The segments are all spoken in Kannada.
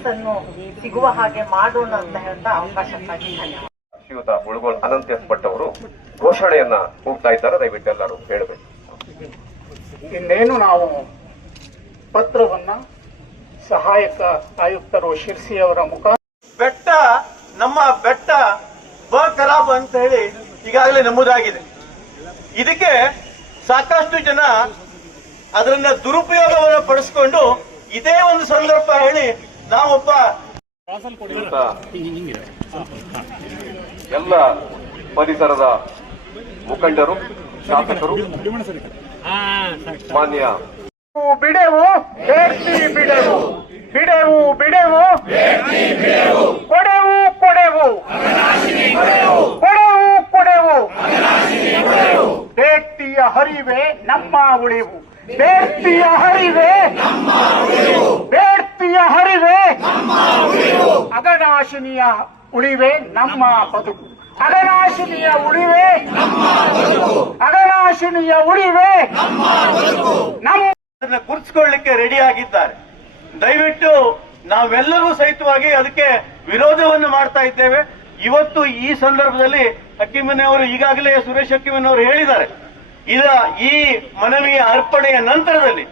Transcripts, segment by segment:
ಯಶಸ್ಸನ್ನು ಸಿಗುವ ಹಾಗೆ ಮಾಡೋಣ ಅಂತ ಹೇಳ್ತಾ ಅವಕಾಶಕ್ಕಾಗಿ ಧನ್ಯವಾದ. ಶ್ರೀಯುತ ಮುಳುಗೋಳ್ ಅನಂತ ಎಸ್ ಭಟ್ ಅವರು ಘೋಷಣೆಯನ್ನ ಕೂಗ್ತಾ ಇದ್ದಾರೆ, ದಯವಿಟ್ಟು ಎಲ್ಲರೂ ಹೇಳಬೇಕು. ಇನ್ನೇನು ನಾವು ಪತ್ರವನ್ನ ಸಹಾಯಕ ಆಯುಕ್ತರು ಶಿರ್ಸಿ ಅವರ ಬೆಟ್ಟ ನಮ್ಮ ಬೆಟ್ಟ ಖರಾಬ್ ಅಂತ ಹೇಳಿ ಈಗಾಗಲೇ ನಮೂದಾಗಿದೆ. ಇದಕ್ಕೆ ಸಾಕಷ್ಟು ಜನ ಅದನ್ನ ದುರುಪಯೋಗವನ್ನು ಪಡಿಸಿಕೊಂಡು ಇದೇ ಒಂದು ಸಂದರ್ಭ ಹೇಳಿ ನಾವೊಬ್ಬ ಎಲ್ಲ ಪರಿಸರದ ಮುಖಂಡರು, ಶಾಸಕರು, ಮಾನ್ಯ ಬಿಡೆವು ಬಿಡೆವು ಬಿಡೆವು ಬಿಡೆವು ಕೊಡೆವು ಕೊಡೆವು ಕೊಡೆವು ಕೊಡೆವು ಬೇಡ್ತಿಯ ಹರಿವೆ ನಮ್ಮ ಉಳಿವು ಬೇಡ್ತಿಯ ಹರಿವೆ ಬೇಡ್ತಿಯ ಹರಿವೆ ಅಗನಾಶಿನಿಯ ಉಳಿವೆ ನಮ್ಮ ಬದುಕು ಅಗನಾಶಿನಿಯ ಉಳಿವೆ ಅಗನಾಶಿನಿಯ ಉಳಿವೆ ನಮ್ಮ ಗುರುತಿಸಿಕೊಳ್ಳಲಿಕ್ಕೆ ರೆಡಿ ಆಗಿದ್ದಾರೆ. ದಯವಿಟ್ಟು ನಾವೆಲ್ಲರೂ ಸಹಿತವಾಗಿ ಅದಕ್ಕೆ ವಿರೋಧವನ್ನು ಮಾಡ್ತಾ ಇದ್ದೇವೆ. ಇವತ್ತು ಈ ಸಂದರ್ಭದಲ್ಲಿ ಹಕ್ಕಿಮನೆಯವರು ಈಗಾಗಲೇ ಸುರೇಶ್ ಹಕ್ಕಿಮನೆಯವರು ಹೇಳಿದ್ದಾರೆ, ಈ ಮನವಿಯ ಅರ್ಪಣೆಯ ನಂತರದಲ್ಲಿ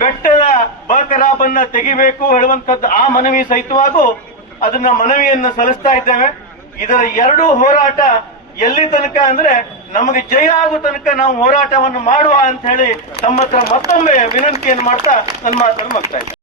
ಬೆಟ್ಟದ ಖರಾಬನ್ನ ತೆಗಿಬೇಕು ಹೇಳುವಂತದ್ದು ಆ ಮನವಿ ಸಹಿತವಾಗೂ ಅದನ್ನ ಮನವಿಯನ್ನು ಸಲ್ಲಿಸ್ತಾ ಇದ್ದೇವೆ. ಇದರ ಎರಡೂ ಹೋರಾಟ ಎಲ್ಲಿ ತನಕ ಅಂದ್ರೆ ನಮಗೆ ಜಯ ಆಗೋ ತನಕ ನಾವು ಹೋರಾಟವನ್ನು ಮಾಡುವ ಅಂತ ಹೇಳಿ ತಮ್ಮ ಹತ್ರ ಮತ್ತೊಮ್ಮೆ ವಿನಂತಿಯನ್ನು ಮಾಡ್ತಾ ನನ್ನ ಮಾತನ್ನು ಮುಗಿಸ್ತಾ ಇದ್ದೇನೆ.